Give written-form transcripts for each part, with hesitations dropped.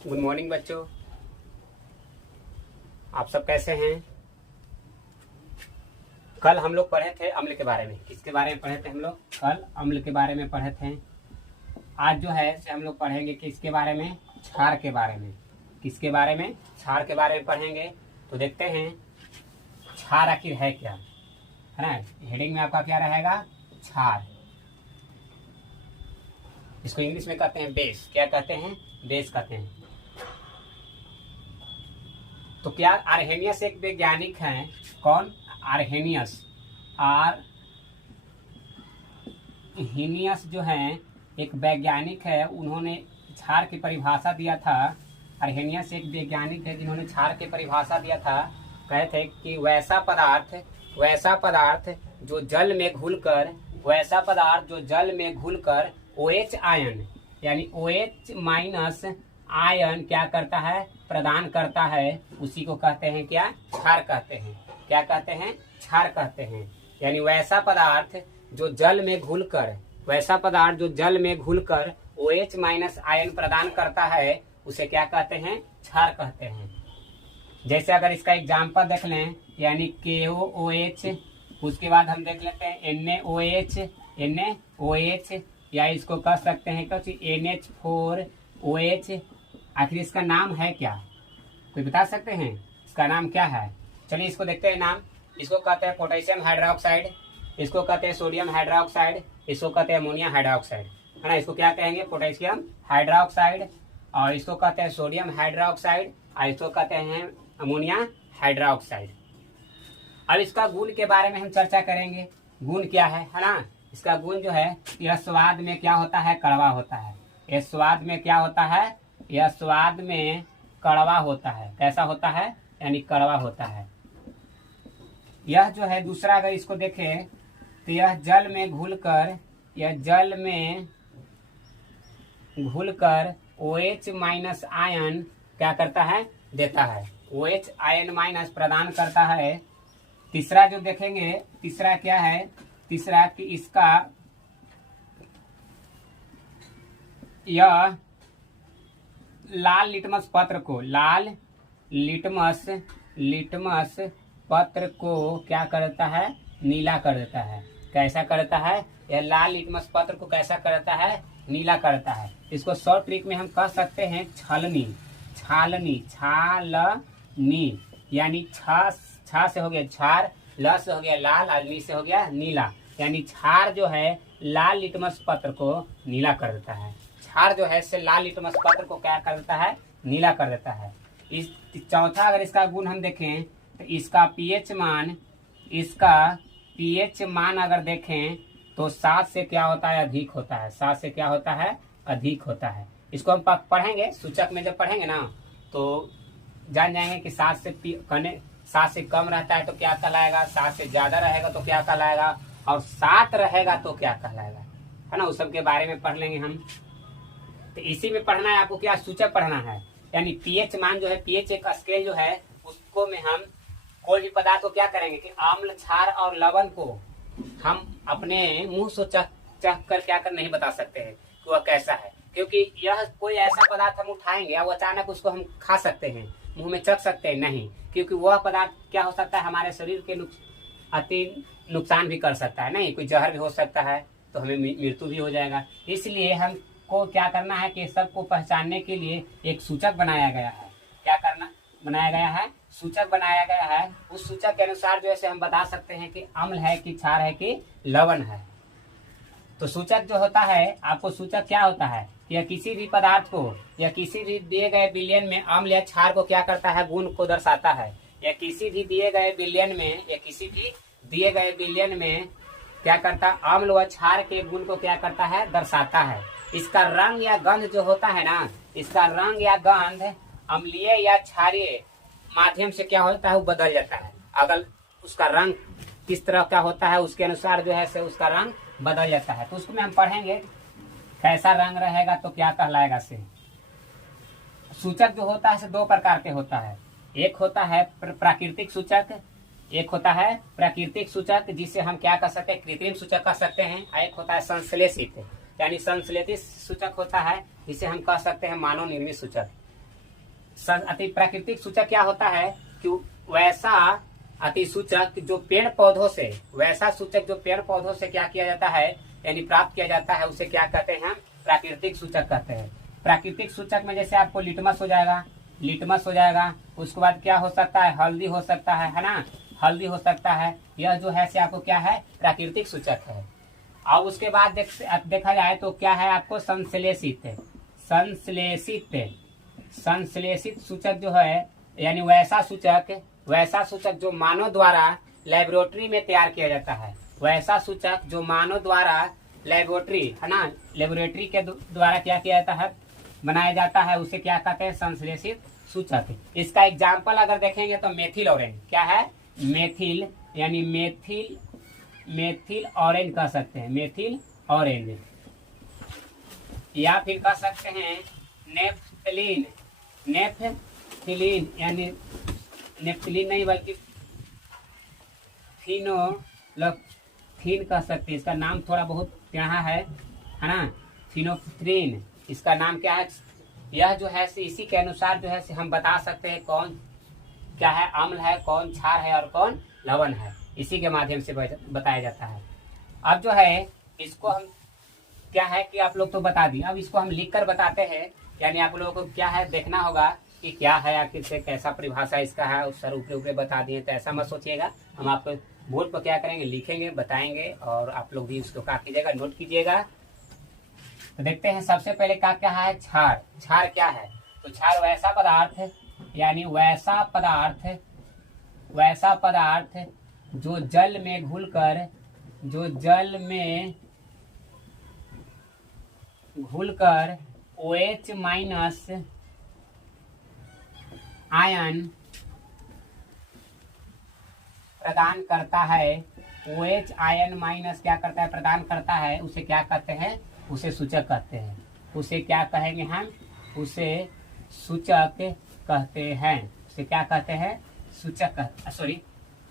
Good morning बच्चों, आप सब कैसे हैं। कल हम लोग पढ़े थे अम्ल के बारे में। किसके बारे में पढ़े थे हम लोग? कल अम्ल के बारे में पढ़े थे। आज जो है से हम लोग पढ़ेंगे किसके बारे में? क्षार के बारे में। किसके बारे में? क्षार के बारे में पढ़ेंगे। तो देखते हैं क्षार आखिर है क्या, है ना। हेडिंग में आपका क्या रहेगा? क्षार। इसको इंग्लिश में कहते हैं बेस। क्या कहते हैं? बेस कहते हैं। तो क्या आर्हेनियस एक वैज्ञानिक हैं? कौन? आर्हेनियस। आर्हेनियस जो है एक वैज्ञानिक है। उन्होंने क्षार की परिभाषा दिया था। आर्हेनियस एक वैज्ञानिक है जिन्होंने क्षार की परिभाषा दिया था। कहे थे कि वैसा पदार्थ जो जल में घुलकर OH आयन यानी OH माइनस आयन क्या करता है? प्रदान करता है। उसी को कहते हैं क्या? क्षार कहते हैं। क्या कहते हैं? क्षार कहते हैं। यानी वैसा पदार्थ जो जल में घुलकर OH माइनस आयन प्रदान करता है उसे क्या कहते हैं? क्षार कहते हैं। जैसे अगर इसका एग्जाम्पल देख लें, यानी KOOH, उसके बाद हम देख लेते हैं NaOH, या इसको कह सकते हैं कुछ NH4OH। आखिर इसका नाम है क्या? कोई बता सकते हैं इसका नाम क्या है? चलिए इसको देखते हैं नाम। इसको कहते हैं पोटेशियम हाइड्रोक्साइड, इसको कहते हैं सोडियम हाइड्रोक्साइड, इसको कहते हैं अमोनिया हाइड्रोक्साइड, है ना। इसको क्या कहेंगे? पोटेशियम हाइड्रोक्साइड, और इसको कहते हैं सोडियम हाइड्रोक्साइड, और इसको कहते हैं अमोनिया हाइड्रोक्साइड। अब इसका गुण के बारे में हम चर्चा करेंगे। गुण क्या है ना। इसका गुण जो है, यह स्वाद में क्या होता है? कड़वा होता है। यह स्वाद में क्या होता है? यह स्वाद में कड़वा होता है। कैसा होता है? यानी कड़वा होता है। यह जो है दूसरा, अगर इसको देखें तो यह जल में घुलकर OH माइनस आयन क्या करता है? देता है। OH आयन माइनस प्रदान करता है। तीसरा जो देखेंगे, तीसरा क्या है? तीसरा कि इसका यह लाल लिटमस पत्र को क्या करता है? नीला कर देता है। कैसा करता है? यह लाल लिटमस पत्र को कैसा करता है? नीला करता है। इसको शॉर्ट ट्रिक में हम कह सकते हैं छालनी। यानी छा से हो गया क्षार, ल से हो गया लाल, और नी से हो गया नीला। यानी क्षार जो है लाल लिटमस पत्र को नीला कर देता है। क्षार जो है से लाल लिटमस पत्र को क्या कर देता है? नीला कर देता है। इस चौथा अगर इसका गुण हम देखें तो इसका pH मान अगर देखें तो 7 से क्या होता है? अधिक होता है। 7 से क्या होता है? अधिक होता है। इसको हम पढ़ेंगे सूचक में। जब पढ़ेंगे ना तो जान जाएंगे कि 7 से कम रहता है तो क्या कहलाएगा, 7 से ज्यादा रहेगा तो क्या कहलाएगा, और 7 रहेगा तो क्या कहलाएगा, है ना। उस सब के बारे में पढ़ लेंगे हम। तो इसी में पढ़ना है आपको। क्या? सूचक पढ़ना है। यानी pH मान जो है, pH एक स्केल जो है, उसको में हम कोई भी पदार्थ को क्या करेंगे कि अम्ल, क्षार और लवण को हम अपने मुंह से चख कर क्या कर नहीं बता सकते हैं कि वह कैसा है। क्योंकि यह कोई ऐसा पदार्थ हम उठाएंगे और अचानक उसको हम खा सकते हैं, मुंह में चख सकते हैं नहीं, क्योंकि वह पदार्थ क्या हो सकता है? हमारे शरीर के अति नुकसान भी कर सकता है। नहीं, कोई जहर भी हो सकता है, तो हमें मृत्यु भी हो जाएगा। इसलिए हमको क्या करना है कि सबको पहचानने के लिए एक सूचक बनाया गया है। क्या बनाया गया है? सूचक बनाया गया है। उस सूचक के अनुसार जो है हम बता सकते हैं कि अम्ल है कि क्षार है कि लवण है। तो सूचक जो होता है, आपको सूचक क्या होता है? या किसी भी पदार्थ को या किसी भी दिए गए विलयन में अम्ल या क्षार को क्या करता है? गुण को दर्शाता है। या किसी भी दिए गए विलयन में क्या करता? अम्ल व क्षार के गुण को क्या करता है? दर्शाता है। इसका रंग या गंध जो होता है ना, इसका रंग या गंध अम्लीय या क्षारीय माध्यम से क्या होता है? वो बदल जाता है। अगर उसका रंग किस तरह का होता है उसके अनुसार जो है से उसका रंग बदल जाता है। तो उसको में हम पढ़ेंगे कैसा रंग रहेगा तो क्या कहलाएगा से। सूचक जो होता है से 2 प्रकार के होता है। एक होता है प्राकृतिक सूचक, जिसे हम क्या कह सकते हैं? कृत्रिम सूचक कह सकते हैं। एक होता है संश्लेषित, यानी संश्लेषित सूचक होता है जिसे हम कह सकते हैं मानव निर्मित सूचक। अति प्राकृतिक सूचक क्या होता है कि वैसा अति सूचक जो पेड़ पौधों से, वैसा सूचक जो पेड़ पौधों से क्या किया जाता है यानी प्राप्त किया जाता है, उसे क्या कहते हैं हम प्राकृतिक सूचक कहते हैं। प्राकृतिक सूचक में जैसे आपको लिटमस हो जाएगा, लिटमस हो जाएगा, उसके बाद क्या हो सकता है, हल्दी हो सकता है ना, हल्दी हो सकता है। यह जो है से आपको क्या है प्राकृतिक सूचक है। अब उसके बाद देखा जाए तो क्या है आपको संश्लेषित, संश्लेषित, संश्लेषित सूचक जो है यानी वैसा सूचक जो मानव द्वारा लेबोरेटरी में तैयार किया जाता है, वैसा सूचक जो मानव द्वारा लेबोरेटरी है ना, लेबोरेटरी के द्वारा क्या किया जाता है, बनाया जाता है, उसे क्या कहते हैं संश्लेषित सूचक। इसका एग्जाम्पल अगर देखेंगे तो मेथिल ऑरेंज, क्या है मेथिल यानी मेथिल ऑरेंज कह सकते हैं, मेथिल ऑरेंज, या फिर कह सकते हैं नेफ्थलीन, नेफ्थलीन यानी नेफ्थलीन नहीं बल्कि फिनोलफिन कह सकते हैं। इसका नाम थोड़ा बहुत टेढ़ा है ना, फिनोफ्थलीन इसका नाम क्या है। यह जो है इसी के अनुसार जो है हम बता सकते हैं कौन क्या है अम्ल है, कौन क्षार है और कौन लवण है, इसी के माध्यम से बताया जाता है। अब जो है इसको हम क्या है कि आप लोग तो बता दिए, अब इसको हम लिख कर बताते हैं, यानी आप लोगों को क्या है देखना होगा कि क्या है आखिर से कैसा परिभाषा इसका है। उस सर ऊपरे बता दिए तो ऐसा मत सोचिएगा, हम आपको बोर्ड पर क्या करेंगे लिखेंगे बताएंगे और आप लोग भी उसको क्या कीजिएगा नोट कीजिएगा। तो देखते हैं सबसे पहले क्या है क्षार। क्षार क्या है, तो क्षार वैसा पदार्थ यानी वैसा पदार्थ जो जल में घुलकर OH माइनस आयन प्रदान करता है, OH आयन माइनस क्या करता है प्रदान करता है, उसे क्या कहते हैं, उसे सूचक कहते हैं। उसे क्या कहेंगे हम, उसे सूचक कहते हैं। उसे क्या कहते हैं सूचक, सॉरी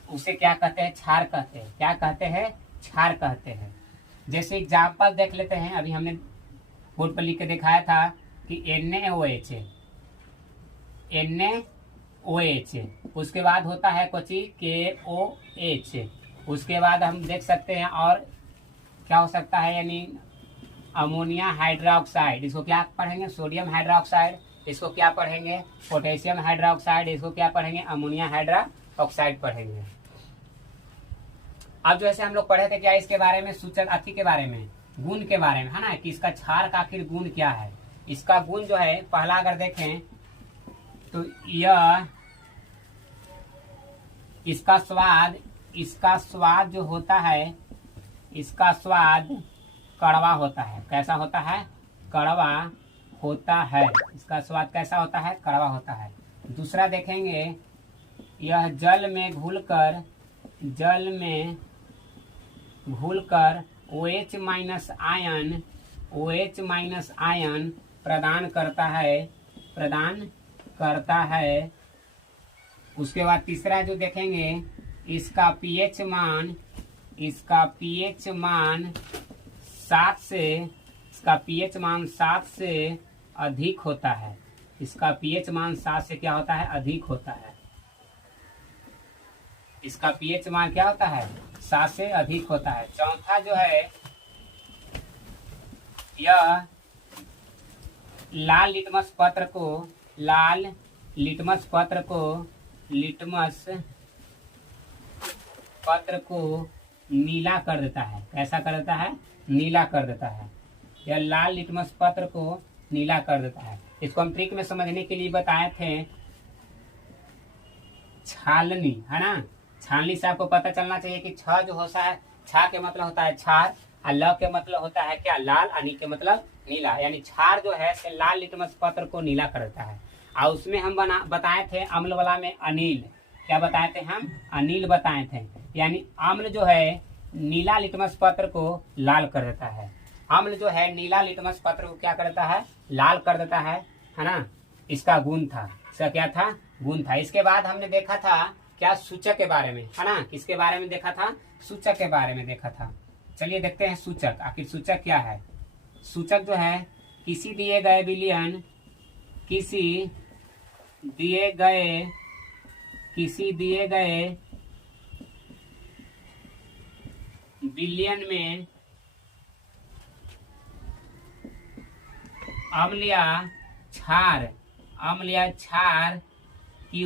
उसे क्या कहते हैं क्षार कहते हैं। क्या कहते हैं क्षार कहते हैं। जैसे एग्जाम्पल देख लेते हैं, अभी हमने बोर्ड पर लिख के दिखाया था कि NaOH, उसके बाद होता है कोची KOH, उसके बाद हम देख सकते हैं और क्या हो सकता है यानी अमोनिया हाइड्रोक्साइड, इसको क्या पढ़ेंगे सोडियम हाइड्रोक्साइड, इसको क्या पढ़ेंगे पोटेशियम हाइड्रोक्साइड, इसको क्या पढ़ेंगे अमोनिया हाइड्रोक्साइड पढ़ेंगे। अब जैसे हम लोग पढ़े थे क्या इसके बारे में, सूचक अति के बारे में, गुण के बारे में है ना, कि इसका क्षार का आखिर गुण क्या है। इसका गुण जो है पहला अगर देखें तो यह इसका स्वाद जो होता है, इसका स्वाद कड़वा होता है। कैसा होता है, कड़वा होता है। इसका स्वाद कैसा होता है, कड़वा होता है। दूसरा देखेंगे यह जल में घुलकर OH माइनस आयन प्रदान करता है। उसके बाद तीसरा जो देखेंगे इसका pH मान 7 से अधिक होता है। इसका pH मान 7 से क्या होता है अधिक होता है। इसका pH मान क्या होता है 7 से अधिक होता है। चौथा जो है यह लाल लिटमस पत्र को नीला कर देता है। कैसा कर देता है, नीला कर देता है। यह लाल लिटमस पत्र को नीला कर देता है। इसको हम ट्रिक में समझने के लिए बताए थे छालनी, है ना। छालनी से आपको पता चलना चाहिए कि छ जो होता है, छा के मतलब होता है क्षार और ल के मतलब होता है क्या लाल, अनि के मतलब नीला, यानी क्षार जो है से लाल लिटमस पत्र को नीला कर देता है। और उसमें हम बताए थे अम्ल वाला में अनिल, क्या बताए थे हम, अनिल बताए थे। यानी अम्ल जो है नीला लिटमस पत्र को लाल कर देता है। अम्ल जो है नीला लिटमस पत्र को क्या कर देता है, लाल कर देता है ना। इसका गुण था, इसका क्या था, गुण था। इसके बाद हमने देखा था क्या सूचक के बारे में, है ना। किसके बारे में देखा था, सूचक के बारे में देखा था। चलिए देखते हैं सूचक, आखिर सूचक क्या है। सूचक जो है किसी दिए गए विलयन, किसी दिए गए किसी दिए गए बिलियन में अम्ल या क्षार की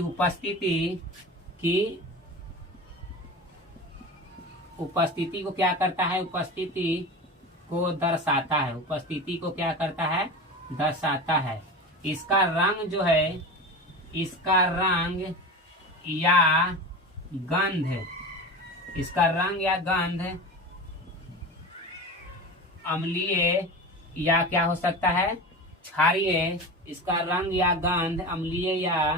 उपस्थिति को क्या करता है? उपस्थिति को दर्शाता है। उपस्थिति को क्या करता है? दर्शाता है। इसका रंग जो है, इसका रंग या गंध, इसका रंग या गंध अम्लीय या क्या हो सकता है? क्षारीय। इसका रंग या गंध अम्लीय या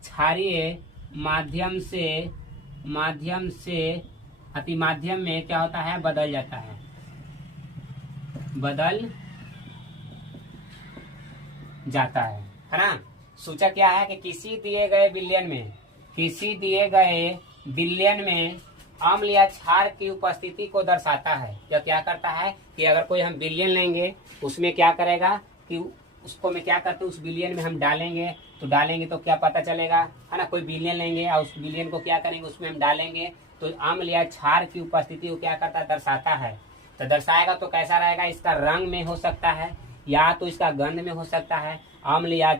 क्षारीय माध्यम से अति माध्यम में क्या होता है? बदल जाता है, बदल जाता है ना। सूचक क्या है कि किसी दिए गए बिलियन में अम्ल या क्षार की उपस्थिति को दर्शाता है। यह क्या करता है कि अगर कोई हम बिलियन लेंगे, उसमें क्या करेगा कि उसको मैं क्या करते उस बिलियन में हम डालेंगे तो क्या पता चलेगा, है ना। कोई बिलियन लेंगे और उस बिलियन को क्या करेंगे, उसमें हम डालेंगे तो अम्ल या क्षार की उपस्थिति को क्या करता है? दर्शाता है। तो दर्शाएगा तो कैसा रहेगा? इसका रंग में हो सकता है या तो इसका गंध में हो सकता है। अम्ल या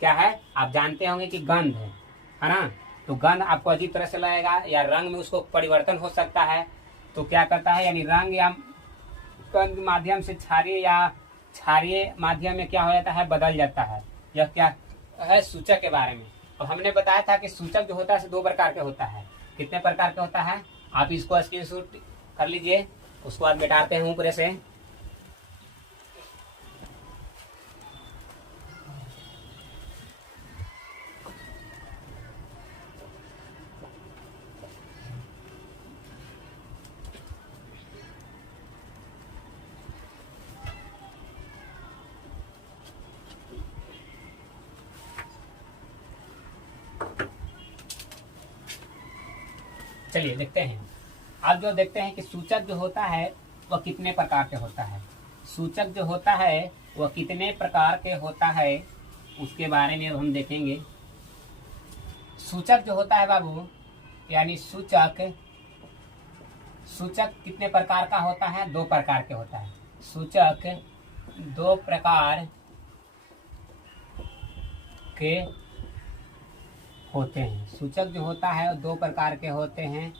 क्या है, आप जानते होंगे कि गंध है ना। तो गंध आपको अजीब तरह से लगेगा या रंग में उसको परिवर्तन हो सकता है। तो क्या करता है, यानी रंग या गंध माध्यम से क्षारीय माध्यम में क्या हो जाता है? बदल जाता है। यह क्या है? सूचक के बारे में। और हमने बताया था कि सूचक जो होता है 2 प्रकार के होता है। कितने प्रकार के होता है? आप इसको स्क्रीनशॉट कर लीजिए, उसको बाद मिटाते हैं ऊपर से। चलिए देखते हैं। अब जो देखते हैं कि सूचक जो होता है वह कितने प्रकार के होता है। सूचक जो होता है वह कितने प्रकार के होता है, उसके बारे में अब हम देखेंगे। सूचक जो होता है बाबू, यानी सूचक कितने प्रकार का होता है? 2 प्रकार के होता है। सूचक 2 प्रकार के होते हैं। सूचक जो होता है 2 प्रकार के होते हैं।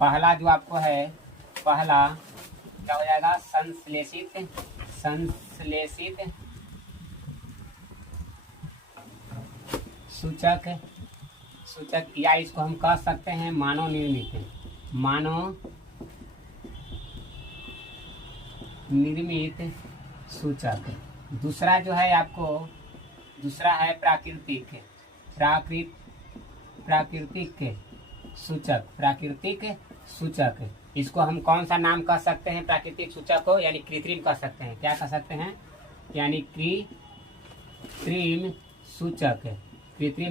पहला जो आपको है, पहला क्या हो जाएगा? संश्लेषित सूचक या इसको हम कह सकते हैं मानव निर्मित सूचक। दूसरा जो है आपको, दूसरा है प्राकृतिक सूचक। इसको हम कौन सा नाम कह सकते हैं? प्राकृतिक सूचक को, यानी कृत्रिम कह सकते हैं। क्या कह सकते हैं? यानी कृत्रिम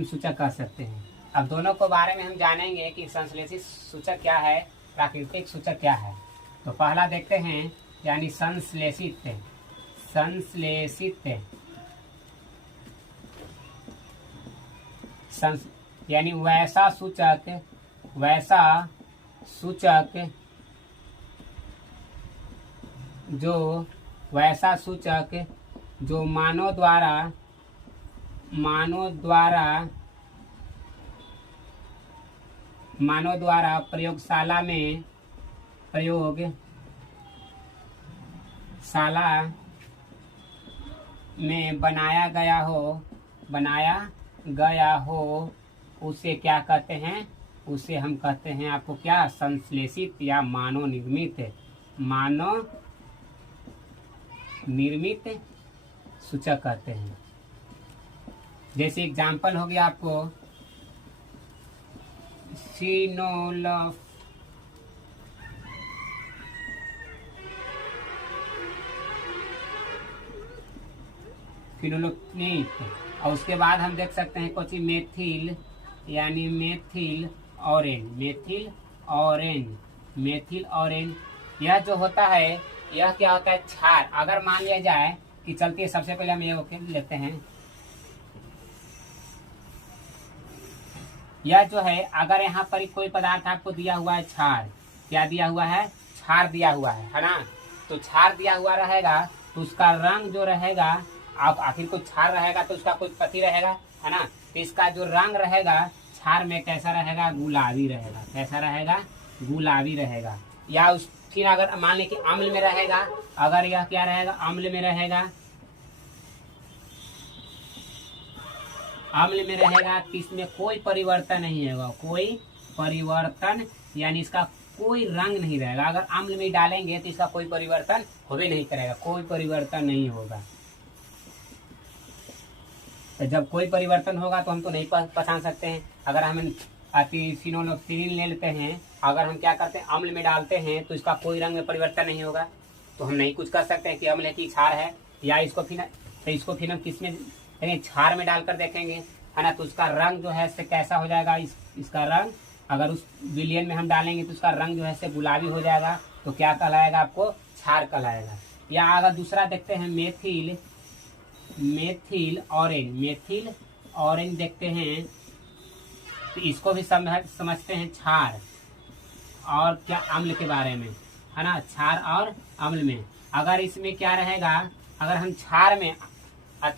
सूचक कह सकते हैं। अब दोनों के बारे में हम जानेंगे कि संश्लेषित सूचक क्या है, प्राकृतिक सूचक क्या है। तो पहला देखते हैं, यानी संश्लेषित यानी वैसा सूचक जो मानव द्वारा प्रयोगशाला में बनाया गया हो, उसे क्या कहते हैं? उसे हम कहते हैं आपको क्या? संश्लेषित या मानव निर्मित सूचक कहते हैं। जैसे एग्जाम्पल हो गया आपको फिनोल्फिनीट। और उसके बाद हम देख सकते हैं कुछ मेथिल, यानी मेथिल ऑरेंज। यह जो होता है, यह क्या होता है? क्षार। अगर मान लिया जाए कि चलती है, सबसे पहले हम ये लेते हैं, यह जो है अगर यहाँ पर कोई पदार्थ आपको दिया हुआ है क्षार, क्या दिया हुआ है, क्षार दिया हुआ है ना, तो क्षार दिया हुआ रहेगा तो उसका रंग जो रहेगा, आप आखिर को क्षार रहेगा तो उसका कोई पति रहेगा, है ना, तो इसका जो रंग रहेगा क्षार में कैसा रहेगा, गुलाबी रहेगा। कैसा रहेगा, गुलाबी रहेगा। या उस फिर अगर मान लें कि अम्ल में रहेगा, अगर यह क्या रहेगा, अम्ल में रहेगा, अम्ल में रहेगा तो इसमें कोई परिवर्तन नहीं होगा, कोई परिवर्तन, यानी इसका कोई रंग नहीं रहेगा। अगर अम्ल में डालेंगे तो इसका कोई परिवर्तन होवे नहीं करेगा, कोई परिवर्तन नहीं होगा। तो जब कोई परिवर्तन होगा तो हम तो नहीं पहचान सकते हैं। अगर हम फिनोल्फिनीन ले लेते हैं, अगर हम क्या करते हैं, अम्ल में डालते हैं तो इसका कोई रंग में परिवर्तन नहीं होगा, तो हम नहीं कुछ कर सकते हैं कि अम्ल है कि क्षार है। या इसको फिर हम किस में, क्षार में डालकर देखेंगे, है ना, तो उसका रंग जो है इससे कैसा हो जाएगा, इसका रंग अगर उस विलयन में हम डालेंगे तो उसका रंग जो है से गुलाबी हो जाएगा, तो क्या कहलाएगा, आपको क्षार कहलाएगा। या अगर दूसरा देखते हैं मेथिल ऑरेंज देखते हैं, तो इसको भी समझते हैं क्षार और क्या अम्ल के बारे में, है ना, क्षार और अम्ल में। अगर इसमें क्या रहेगा, अगर हम क्षार में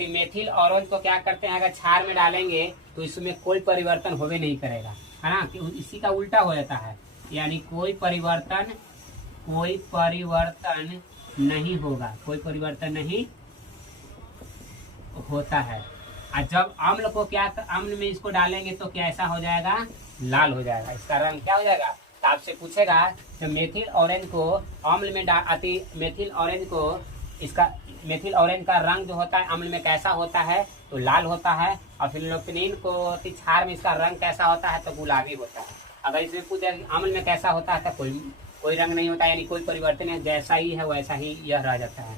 मेथिल ऑरेंज को क्या करते हैं, अगर क्षार में डालेंगे तो इसमें कोई परिवर्तन होवे नहीं करेगा, है ना, कि इसी का उल्टा हो जाता है, यानी कोई परिवर्तन नहीं होगा, कोई परिवर्तन नहीं होता है। और जब अम्ल में इसको डालेंगे तो कैसा हो जाएगा, लाल हो जाएगा, इसका रंग क्या हो जाएगा। तो आपसे पूछेगा तो मेथिल ऑरेंज को अम्ल में मेथिल ऑरेंज का रंग जो होता है अम्ल में कैसा होता है, तो लाल होता है, और फिनोल्फिनीन को क्षार में इसका रंग कैसा होता है, तो गुलाबी होता है। अगर इसमें पूछे अम्ल में कैसा होता है, तो कोई रंग नहीं होता, यानी कोई परिवर्तन है, जैसा ही है वैसा ही यह रह जाता है।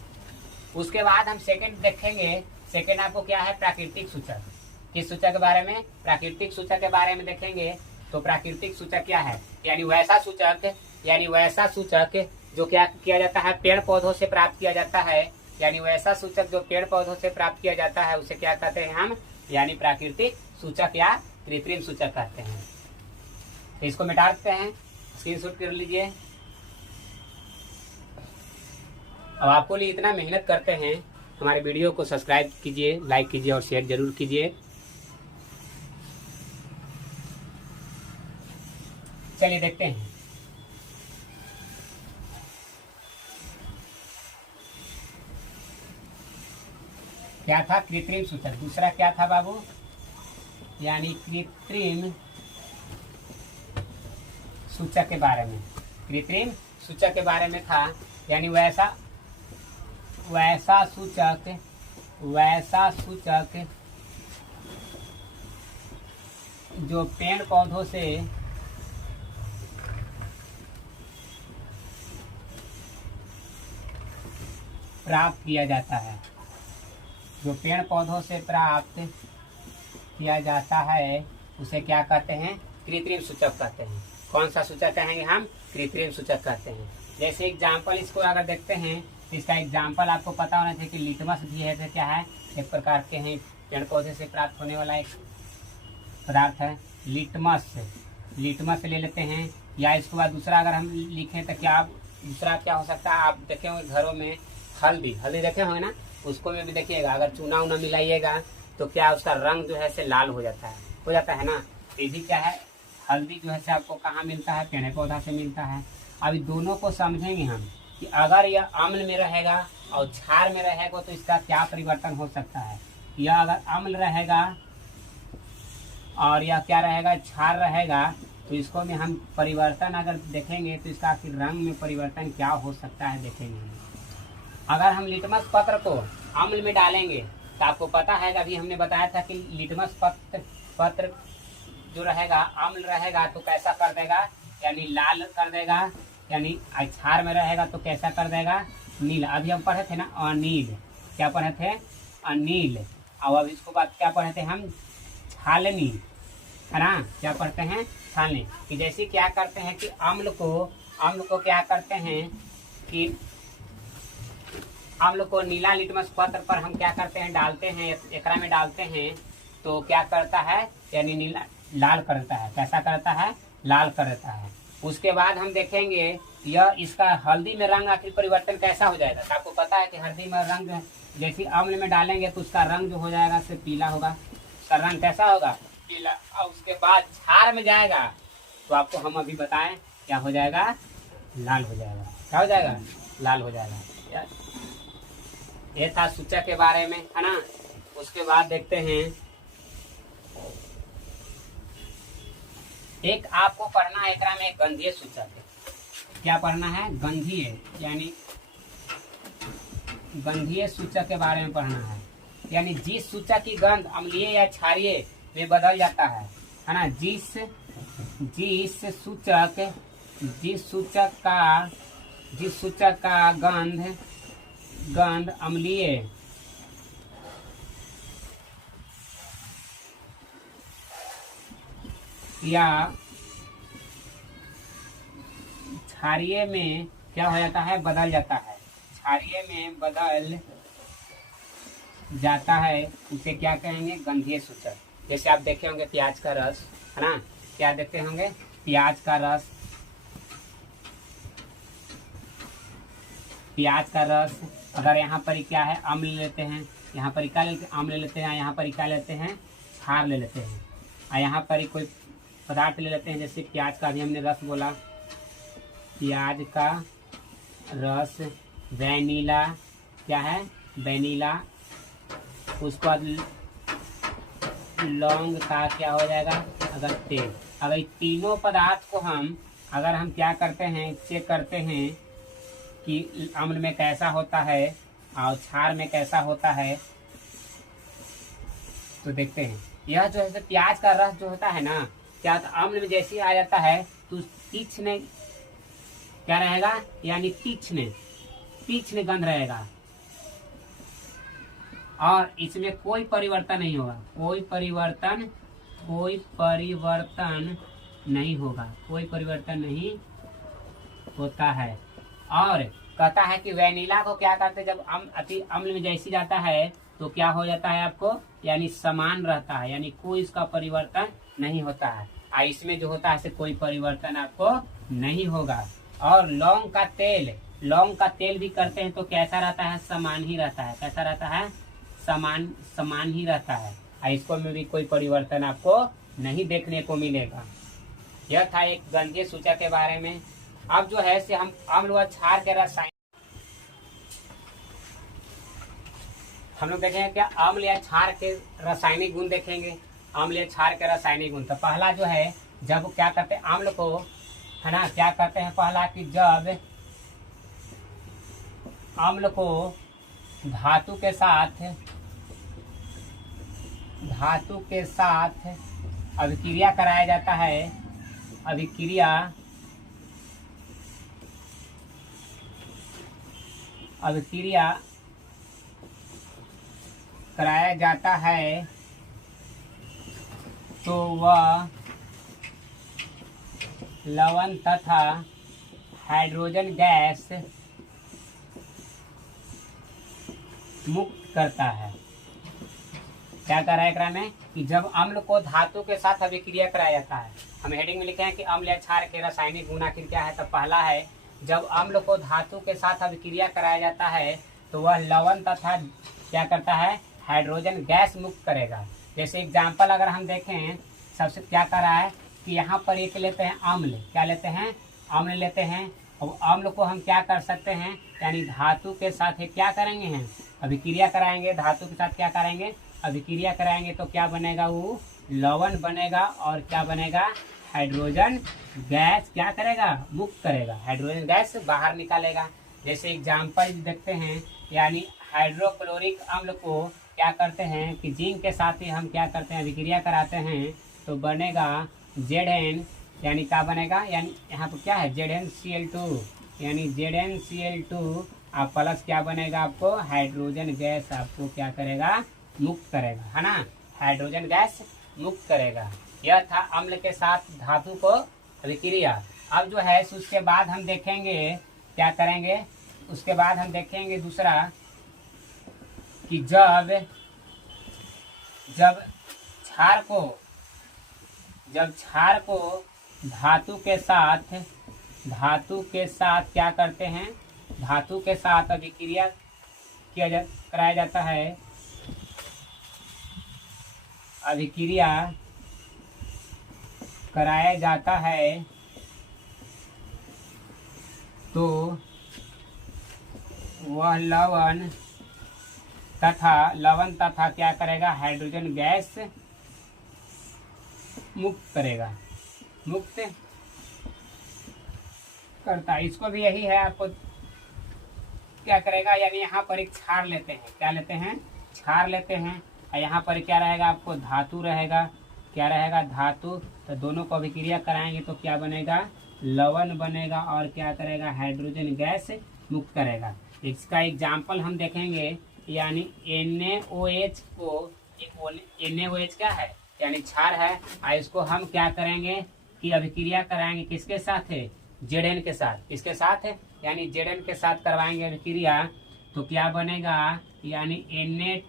उसके बाद हम सेकंड देखेंगे। सेकंड आपको क्या है, प्राकृतिक सूचक। किस सूचक के बारे में, प्राकृतिक सूचक के बारे में देखेंगे। तो प्राकृतिक सूचक क्या है, यानी वैसा सूचक जो क्या किया जाता है, पेड़ पौधों से प्राप्त किया जाता है, यानी वैसा सूचक जो पेड़ पौधों से प्राप्त किया जाता है उसे क्या कहते हैं हम, यानी प्राकृतिक सूचक या कृत्रिम सूचक कहते हैं। तो इसको मिटा देते हैं, स्क्रीनशॉट कर लीजिए। अब आपको लिए इतना मेहनत करते हैं, हमारे वीडियो को सब्सक्राइब कीजिए, लाइक कीजिए और शेयर जरूर कीजिए। चलिए देखते हैं। क्या था, कृत्रिम सूचक। दूसरा क्या था बाबू, यानी कृत्रिम सूचक के बारे में, कृत्रिम सूचक के बारे में था, यानी वैसा सूचक जो पेड़ पौधों से प्राप्त किया जाता है, जो पेड़ पौधों से प्राप्त किया जाता है उसे क्या कहते हैं, कृत्रिम सूचक कहते हैं। कौन सा सूचक कहेंगे हम, कृत्रिम सूचक कहते हैं। जैसे एग्जाम्पल इसको अगर देखते हैं, इसका एग्जाम्पल आपको पता होना चाहिए कि लिटमस भी है, तो क्या है, एक प्रकार के हैं पेड़ पौधे से प्राप्त होने वाला एक पदार्थ है, लिटमस ले लेते हैं। या इसके बाद दूसरा अगर हम लिखें तो क्या, दूसरा क्या हो सकता है, आप देखे होंगे घरों में हल्दी देखे होंगे ना, उसको में भी देखिएगा, अगर चूना उना मिलाइएगा तो क्या उसका रंग जो है से लाल हो जाता है ना। ये भी क्या है, हल्दी जो है से आपको कहाँ मिलता है, पेड़ पौधा से मिलता है। अभी दोनों को समझेंगे हम कि अगर यह अम्ल में रहेगा और क्षार में रहेगा तो इसका क्या परिवर्तन हो सकता है। यह अगर अम्ल रहेगा और यह क्या रहेगा, क्षार रहेगा, तो इसको में हम परिवर्तन अगर देखेंगे तो इसका फिर रंग में परिवर्तन क्या हो सकता है देखेंगे। अगर हम लिटमस पत्र को अम्ल में डालेंगे तो आपको पता है, अभी हमने बताया था कि लिटमस पत्र जो रहेगा अम्ल रहेगा तो कैसा कर देगा, यानी लाल कर देगा, यानी क्षार में रहेगा तो कैसा कर देगा, नील। अभी हम पढ़े थे ना अनील, क्या पढ़े थे, अनील। और अब इसको बाद क्या पढ़े थे हम, छालनी, है ना, क्या पढ़ते हैं, छालनी। कि जैसे क्या करते हैं कि अम्ल को क्या करते हैं कि अम्ल को नीला लिटमस पत्र पर हम क्या करते हैं, डालते हैं, एकरा में डालते हैं, तो क्या करता है, यानी नीला लाल कर देता है। कैसा करता है? लाल कर देता है। उसके बाद हम देखेंगे यह इसका हल्दी में रंग आखिर परिवर्तन कैसा हो जाएगा। तो आपको पता है कि हल्दी में रंग जैसे अम्ल में डालेंगे तो उसका रंग जो हो जाएगा से पीला होगा। उसका रंग कैसा होगा? पीला। और उसके बाद क्षार में जाएगा तो आपको हम अभी बताएं क्या हो जाएगा? लाल हो जाएगा। क्या हो जाएगा? लाल हो जाएगा। ये था सूचक के बारे में, है ना। उसके बाद देखते हैं एक आपको पढ़ना है एकरा में गंधीय सूचक है। क्या पढ़ना है? गंधीय, यानी गंधीय सूचक के बारे में पढ़ना है। यानी जिस सूचक की गंध अम्लीय या क्षारीय में बदल जाता है ना। जिस सूचक का गंध अम्लीय या क्षारीय में क्या हो जाता है? बदल जाता है। क्षारीय में बदल जाता है उसे क्या कहेंगे? गंधीय सूचक। जैसे आप देखे होंगे प्याज का रस, है ना। क्या देखते होंगे? प्याज का रस। प्याज का रस अगर यहाँ पर क्या है? अम्ल लेते हैं। यहाँ पर क्या लेते हैं? अम्ल लेते हैं। यहाँ पर क्या लेते हैं? क्षार ले लेते हैं। और यहाँ पर कोई पदार्थ ले लेते हैं, जैसे प्याज का भी हमने रस बोला। प्याज का रस, वैनिला, क्या है? वैनिला। उसके बाद लौंग का क्या हो जाएगा? अगर तेल। अगर तीनों पदार्थ को अगर हम क्या करते हैं? चेक करते हैं कि अम्ल में कैसा होता है और क्षार में कैसा होता है, तो देखते हैं। यह जो है प्याज का रस जो होता है ना, क्या अम्ल में जैसे आ जाता है तो तीक्ष्ण क्या रहेगा? यानी तीक्ष्ण गंध रहेगा और इसमें कोई परिवर्तन नहीं होगा। कोई परिवर्तन नहीं होगा। कोई परिवर्तन नहीं होता है। और कहता है कि वैनिला को क्या करते, जब अति अम्ल में जैसी जाता है तो क्या हो जाता है आपको? यानी समान रहता है, यानी कोई इसका परिवर्तन नहीं होता है। और इसमें जो होता है से कोई परिवर्तन आपको नहीं होगा। और लौंग का तेल भी करते हैं तो कैसा रहता है? समान ही रहता है। कैसा रहता है? समान ही रहता है। और इसको में भी कोई परिवर्तन आपको नहीं देखने को मिलेगा। यह था एक गंधीय सूचक के बारे में। अब जो है से हम अम्ल व क्षार के रसायन हम लोग देखेंगे। क्या अम्ल या क्षार के रासायनिक गुण देखेंगे। अम्ल या क्षार के रासायनिक गुण। तो पहला जो है, जब क्या करते हैं अम्ल को, है ना, क्या करते हैं पहला कि जब अम्ल को धातु के साथ अभिक्रिया कराया जाता है। अभिक्रिया कराया जाता है तो वह लवण तथा हाइड्रोजन गैस मुक्त करता है। क्या कर रहा है एकरा में कि जब अम्ल को धातु के साथ अभिक्रिया कराया जाता है। हम हेडिंग में लिखे हैं कि अम्ल या क्षार के रासायनिक गुण आखिर क्या है। तो पहला है, जब अम्ल को धातु के साथ अभिक्रिया कराया जाता है तो वह लवण तथा क्या करता है? हाइड्रोजन गैस मुक्त करेगा। जैसे एग्जाम्पल अगर हम देखें, सबसे क्या कर रहा है कि यहाँ पर एक लेते हैं अम्ल। क्या लेते हैं? अम्ल लेते हैं। और अम्ल को हम क्या कर सकते हैं? यानी धातु के साथ क्या करेंगे हैं? अभिक्रिया कराएंगे। धातु के साथ क्या करेंगे? अभिक्रिया कराएंगे तो क्या बनेगा? वो लवण बनेगा। और क्या बनेगा? हाइड्रोजन गैस क्या करेगा? मुक्त करेगा। हाइड्रोजन गैस बाहर निकालेगा। जैसे एग्जाम्पल देखते हैं, यानी हाइड्रोक्लोरिक अम्ल को क्या करते हैं कि जिंक के साथ ही हम क्या करते हैं? अभिक्रिया कराते हैं तो बनेगा Zn, यानी क्या बनेगा? यानी यहाँ पर क्या है? ZnCl2, यानी ZnCl2 आप प्लस क्या बनेगा? आपको हाइड्रोजन गैस आपको क्या करेगा? मुक्त करेगा, है ना। हाइड्रोजन गैस मुक्त करेगा। यह था अम्ल के साथ धातु को अभिक्रिया। अब जो है उसके बाद हम देखेंगे क्या करेंगे। उसके बाद हम देखेंगे दूसरा कि जब क्षार को जब क्षार को धातु के साथ क्या करते हैं, धातु के साथ अभिक्रिया कराया जाता है, अभिक्रिया कराया जाता है, तो वह लवण तथा क्या करेगा, हाइड्रोजन गैस मुक्त करता है। इसको भी यही है, आपको क्या करेगा, यानी यहाँ पर एक क्षार लेते हैं, क्या लेते हैं, क्षार लेते हैं, और यहाँ पर क्या रहेगा, आपको धातु रहेगा, क्या रहेगा, धातु। तो दोनों को अभिक्रिया कराएंगे तो क्या बनेगा, लवण बनेगा, और क्या करेगा, हाइड्रोजन गैस मुक्त करेगा। इसका एग्जाम्पल हम देखेंगे, यानी NaOH को, NaOH क्या है, यानी क्षार है, और इसको हम क्या करेंगे कि अभिक्रिया कराएंगे किसके साथ है, Zn के साथ, किसके साथ है, यानी Zn के साथ करवाएंगे अभिक्रिया, तो क्या बनेगा, यानी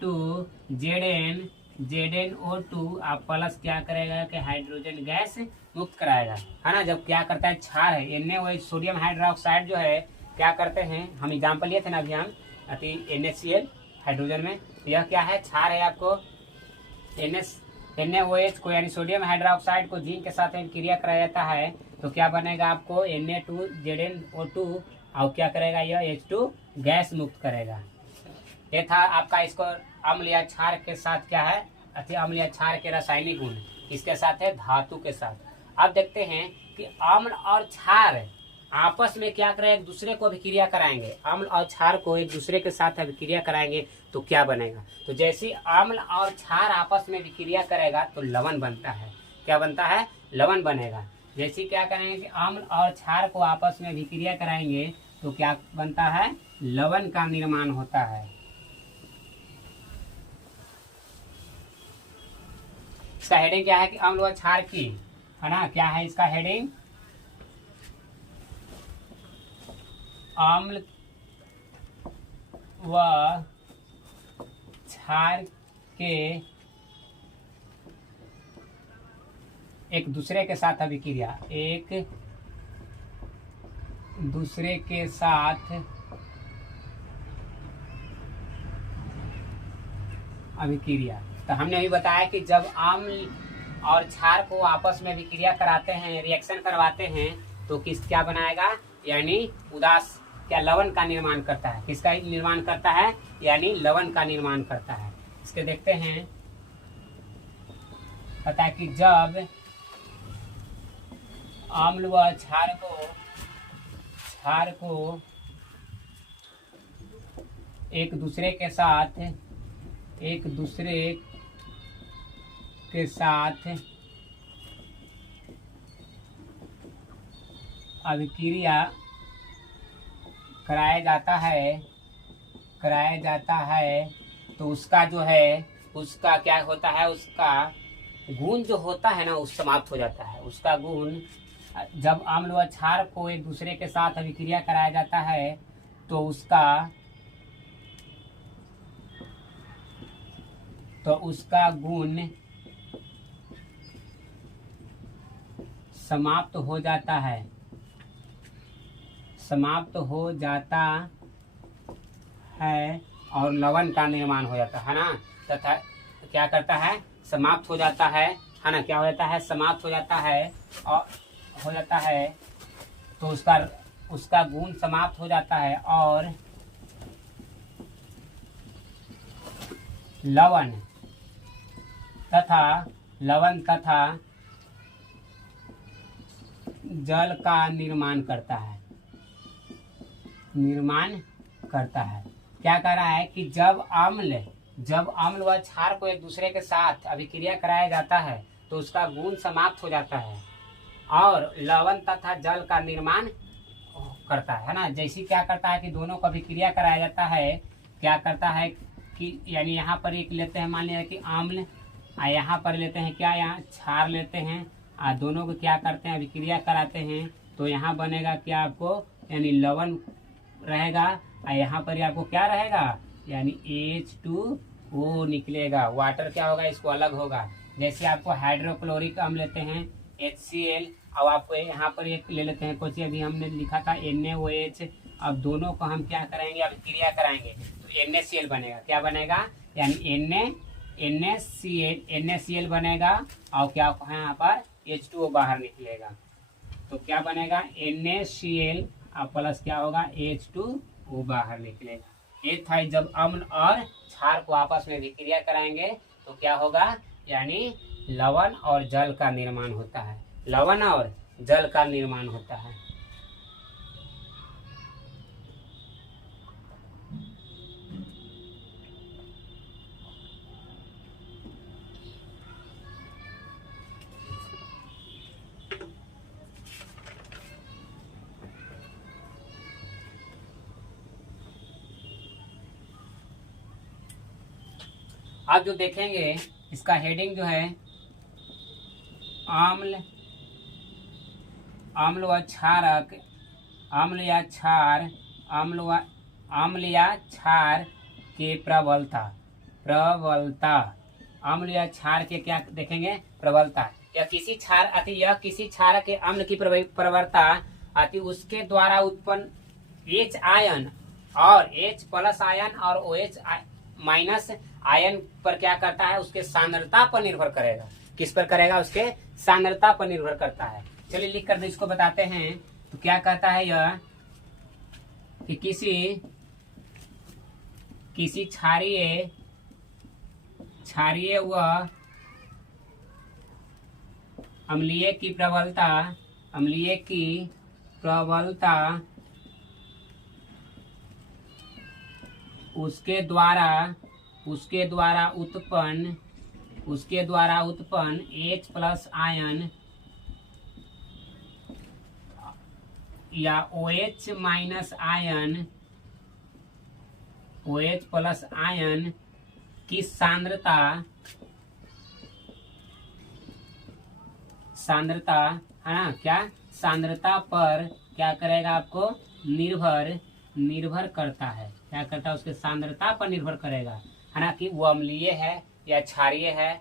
Na2Zn ZnO2 आप प्लस क्या करेगा कि हाइड्रोजन गैस मुक्त कराएगा, है ना। जब क्या करता है, क्षार है, NaOH सोडियम हाइड्रोक्साइड जो है, क्या करते हैं, हम एग्जाम्पल लिए थे ना अभी हम NaCl हाइड्रोजन में, यह क्या है, क्षार है। आपको NaOH को यानी सोडियम हाइड्रोक्साइड को जिंक के साथ क्रिया कराया जाता है, तो क्या बनेगा, आपको Na2ZnO2, और क्या करेगा, यह H2 गैस मुक्त करेगा। ये था आपका, इसको अम्ल या क्षार के साथ क्या है, अम्ल या क्षार के रासायनिक गुण किसके साथ है, धातु के साथ। अब देखते हैं कि अम्ल और क्षार आपस में क्या करें, एक दूसरे को अभिक्रिया कराएंगे, अम्ल और क्षार को एक दूसरे के साथ अभिक्रिया कराएंगे तो क्या बनेगा। तो जैसे अम्ल और क्षार आपस में अभिक्रिया करेगा तो लवण बनता है, क्या बनता है, लवण बनेगा। जैसे क्या करेंगे कि अम्ल और क्षार को आपस में अभिक्रिया कराएंगे तो क्या बनता है, लवण का निर्माण होता है। इसका हेडिंग क्या है कि अम्ल व क्षार की, है ना, क्या है इसका हेडिंग, अम्ल व क्षार के एक दूसरे के साथ अभिक्रिया, एक दूसरे के साथ अभिक्रिया। तो हमने अभी बताया कि जब अम्ल और क्षार को आपस में अभिक्रिया कराते हैं, रिएक्शन करवाते हैं, तो क्या बनाएगा, यानी उदास क्या लवण का निर्माण करता है, किसका निर्माण करता है, यानी लवण का निर्माण करता है। इसके देखते हैं, पता है कि जब अम्ल व क्षार को एक दूसरे के साथ अभिक्रिया कराया जाता है तो उसका जो है, उसका क्या होता है, उसका गुण जो होता है ना, उस समाप्त हो जाता है। उसका गुण, जब अम्ल व क्षार को एक दूसरे के साथ अभिक्रिया कराया जाता है तो उसका गुण समाप्त हो जाता है और लवण का निर्माण हो जाता है ना। तथा क्या करता है, समाप्त हो जाता है ना, क्या हो जाता है, समाप्त हो जाता है तो उसका गुण समाप्त हो जाता है और लवण तथा जल का निर्माण करता है। क्या कर रहा है कि जब अम्ल व क्षार को एक दूसरे के साथ अभिक्रिया कराया जाता है तो उसका गुण समाप्त हो जाता है और लवण तथा जल का निर्माण करता है ना। जैसे क्या करता है कि दोनों को अभिक्रिया कराया जाता है, क्या करता है कि यानी यहाँ पर एक लेते हैं, मान लिया कि अम्ल, यहाँ पर लेते हैं क्या, यहाँ क्षार लेते हैं, दोनों को क्या करते हैं, अभिक्रिया कराते हैं, तो यहाँ बनेगा क्या आपको, यानी लवण रहेगा, यहाँ पर आपको क्या रहेगा, यानी H2O निकलेगा। वाटर क्या होगा, इसको अलग होगा, जैसे आपको हाइड्रोक्लोरिक अम्ल लेते हैं HCl, अब आपको यहाँ पर एक ले लेते हैं कुछ, अभी हमने लिखा था NaOH। अब दोनों को हम क्या करेंगे, अब क्रिया कराएंगे तो NaCl बनेगा। क्या बनेगा, यानी NaCl बनेगा और क्या है यहाँ पर H2O बाहर निकलेगा। तो क्या बनेगा NaCl और प्लस क्या होगा H2O बाहर निकलेगा। ये था जब अम्ल और क्षार को आपस में विक्रिया कराएंगे तो क्या होगा, यानी लवण और जल का निर्माण होता है। लवण और जल का निर्माण होता है। आप जो देखेंगे इसका हेडिंग जो है अम्ल व क्षारक, अम्ल या क्षार, अम्ल या क्षार के प्रबलता, अम्ल या क्षार के क्या देखेंगे, प्रबलता। या किसी क्षार अति, यह किसी क्षार के अम्ल की प्रवणता अति उसके द्वारा उत्पन्न H आयन और H प्लस आयन और OH माइनस आयन पर क्या करता है, उसके सांद्रता पर निर्भर करेगा। किस पर करेगा, उसके सांद्रता पर निर्भर करता है। चलिए लिख कर इसको बताते हैं। तो क्या कहता है यह कि किसी क्षारीय व अम्लीय की प्रबलता उसके द्वारा उत्पन्न H प्लस आयन या OH minus ion, OH plus ion की सांद्रता है ना, क्या सांद्रता पर क्या करेगा, आपको निर्भर करता है। क्या करता है, उसके सांद्रता पर निर्भर करेगा, है ना, कि वो अम्लीय है या क्षारीय है।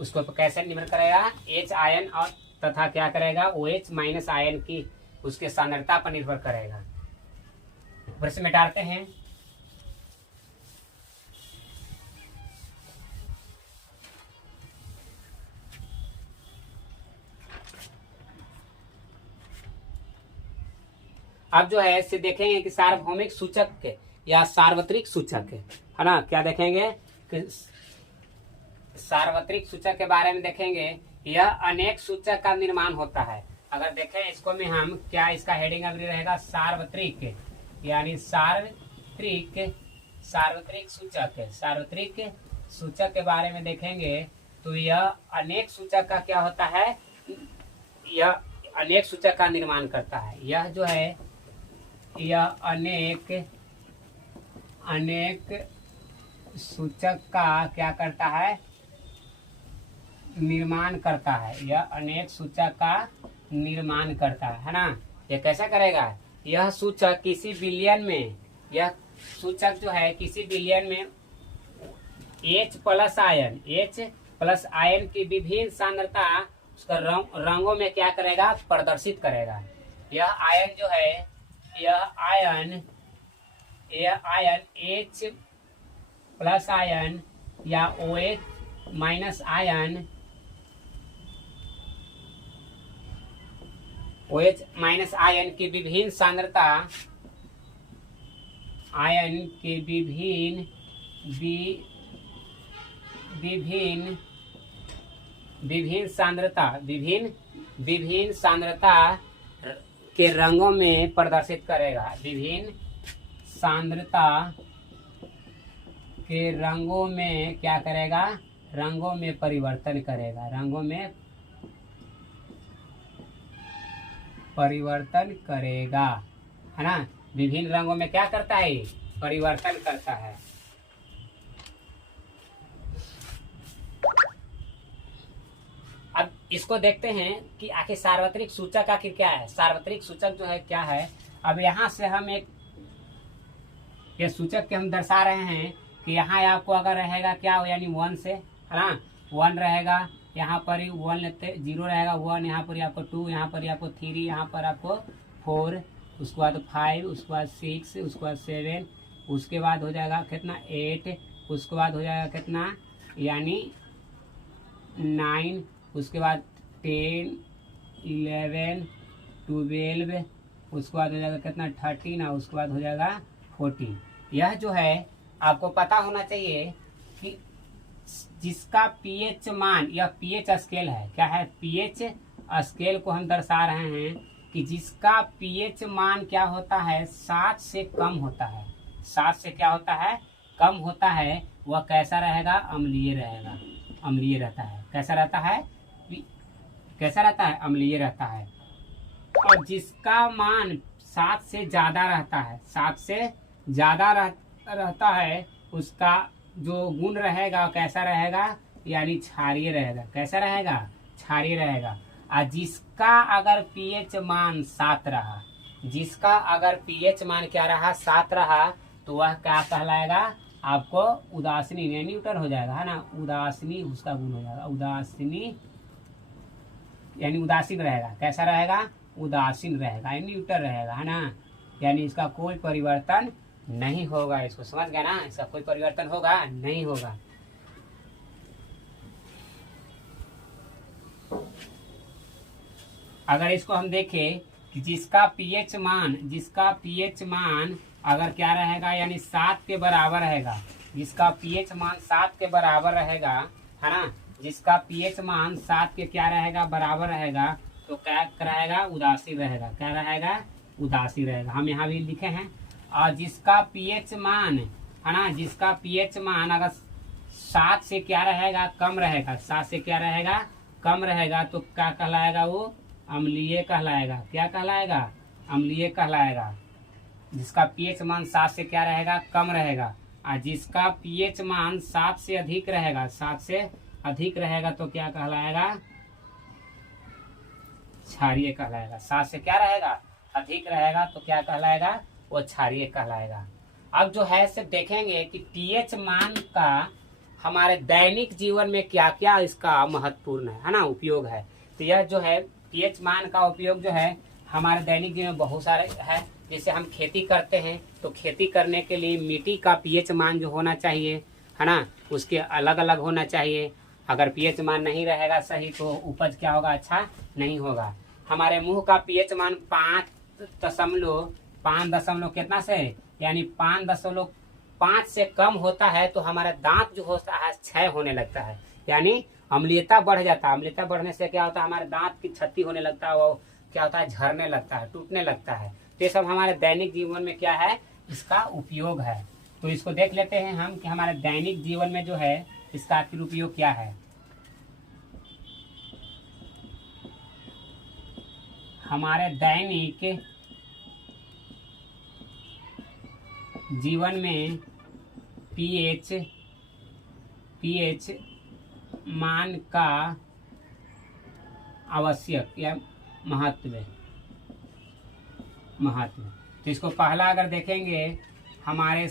उसको कैसे निर्भर करेगा, H आयन और तथा क्या करेगा, OH माइनस आयन की उसके सांद्रता पर निर्भर करेगा। प्रश्न में डालते हैं। अब जो है इसे देखेंगे कि सार्वभौमिक सूचक के या सार्वत्रिक सूचक है ना, क्या देखेंगे कि सार्वत्रिक सूचक के बारे में देखेंगे। यह अनेक सूचक का निर्माण होता है। अगर देखें इसको में हम क्या, इसका हेडिंग अभी रहेगा सार्वत्रिक, यानी सार्वत्रिक सूचक है। सार्वत्रिक सूचक के बारे में देखेंगे तो यह अनेक सूचक का क्या होता है, यह अनेक सूचक का निर्माण करता है। यह जो है यह अनेक सूचक का क्या करता है, निर्माण करता है। यह अनेक सूचक का निर्माण करता है ना। यह कैसा करेगा, यह सूचक किसी विलयन में, यह सूचक जो है किसी विलयन में H प्लस आयन की विभिन्न सांद्रता उसका रंगों में क्या करेगा, प्रदर्शित करेगा। यह आयन जो है, यह आयन H प्लस आयन या OH minus ion, OH minus ion की विभिन्न सांद्रता, आयन के विभिन्न सांद्रता के रंगों में प्रदर्शित करेगा। विभिन्न सांद्रता के रंगों में क्या करेगा, रंगों में परिवर्तन करेगा। रंगों में परिवर्तन करेगा, है ना। विभिन्न रंगों में क्या करता है, परिवर्तन करता है। अब इसको देखते हैं कि आखिर सार्वत्रिक सूचक आखिर क्या है। सार्वत्रिक सूचक जो है क्या है, अब यहाँ से हम एक ये सूचक के हम दर्शा रहे हैं कि यहाँ आपको अगर रहेगा क्या, यानी 1 से, है ना, 1 रहेगा, यहाँ पर ही 1 लेते, 0 रहेगा 1, यहाँ पर आपको 2, यहाँ पर आपको 3, यहाँ पर आपको 4, उसके बाद 5, उसके बाद 6, उसके बाद 7, उसके बाद हो जाएगा कितना 8, उसके बाद हो जाएगा कितना यानी 9, उसके बाद 10, 11, 12, उसके बाद हो जाएगा कितना 13 और उसके बाद हो जाएगा 14। यह जो है आपको पता होना चाहिए कि जिसका पीएच मान, यह पीएच स्केल है, क्या है पीएच स्केल को हम दर्शा रहे हैं कि जिसका पीएच मान क्या होता है 7 से कम होता है, 7 से क्या होता है कम होता है, वह कैसा रहेगा अम्लीय रहेगा, अम्लीय रहता है। कैसा रहता है, कैसा रहता है अम्लीय रहता है। और जिसका मान 7 से ज्यादा रहता है, 7 से ज्यादा रहता है, उसका जो गुण रहेगा कैसा रहेगा यानी क्षारीय रहेगा। कैसा रहेगा क्षारीय रहेगा। और जिसका अगर पीएच मान 7 रहा, जिसका अगर पीएच मान क्या रहा 7 रहा, तो वह क्या कहलाएगा आपको उदासीनी यानी न्यूट्रल हो जाएगा, है ना, उदासीनी उसका गुण हो जाएगा, उदासीनी यानी उदासीन रहेगा। कैसा रहेगा उदासीन रहेगा यानी न्यूट्रल रहेगा, है ना, यानी इसका कोई परिवर्तन नहीं होगा। इसको समझ गया ना, इसका कोई परिवर्तन होगा नहीं होगा। अगर इसको हम देखें कि जिसका पीएच मान अगर क्या रहेगा यानी 7 के बराबर रहेगा, जिसका पीएच मान 7 के बराबर रहेगा, है ना, जिसका पीएच मान 7 के क्या रहेगा बराबर रहेगा, तो क्या रहेगा उदासीन रहेगा। क्या रहेगा उदासीन रहेगा, हम यहाँ भी लिखे हैं। और जिसका पीएच मान, है ना, जिसका पीएच मान अगर 7 से क्या रहेगा कम रहेगा, 7 से क्या रहेगा कम रहेगा, तो क्या कहलाएगा वो अम्लीय कहलाएगा। क्या कहलाएगा अम्लीय कहलाएगा। जिसका पीएच मान 7 से क्या रहेगा कम रहेगा, और जिसका पीएच मान 7 से अधिक रहेगा, 7 से अधिक रहेगा तो क्या कहलाएगा क्षारीय कहलाएगा। 7 से क्या रहेगा अधिक रहेगा तो क्या कहलाएगा वो क्षारीय कहलाएगा। अब जो है सिर्फ देखेंगे कि पीएच मान का हमारे दैनिक जीवन में क्या क्या इसका महत्वपूर्ण है ना उपयोग है। तो यह जो है पीएच मान का उपयोग जो है हमारे दैनिक जीवन में बहुत सारे है। जैसे हम खेती करते हैं तो खेती करने के लिए मिट्टी का पीएच मान जो होना चाहिए, है ना, उसके अलग अलग होना चाहिए। अगर पीएच मान नहीं रहेगा सही तो उपज क्या होगा अच्छा नहीं होगा। हमारे मुंह का पीएच मान 5 कितना से यानी 5.5 से कम होता है तो हमारा दांत जो होता है क्षय होने लगता है, यानी अम्लीयता बढ़ जाता है। अम्लीयता बढ़ने से क्या होता है हमारे दांत की क्षति होने लगता है, वो क्या होता है झड़ने लगता है, टूटने लगता है। तो ये सब हमारे दैनिक जीवन में क्या है इसका उपयोग है। तो इसको देख लेते हैं हम कि हमारे दैनिक जीवन में जो है इसका आखिर उपयोग क्या है। हमारे दैनिक जीवन में पीएच मान का आवश्यक या महत्व। तो इसको पहला अगर देखेंगे हमारे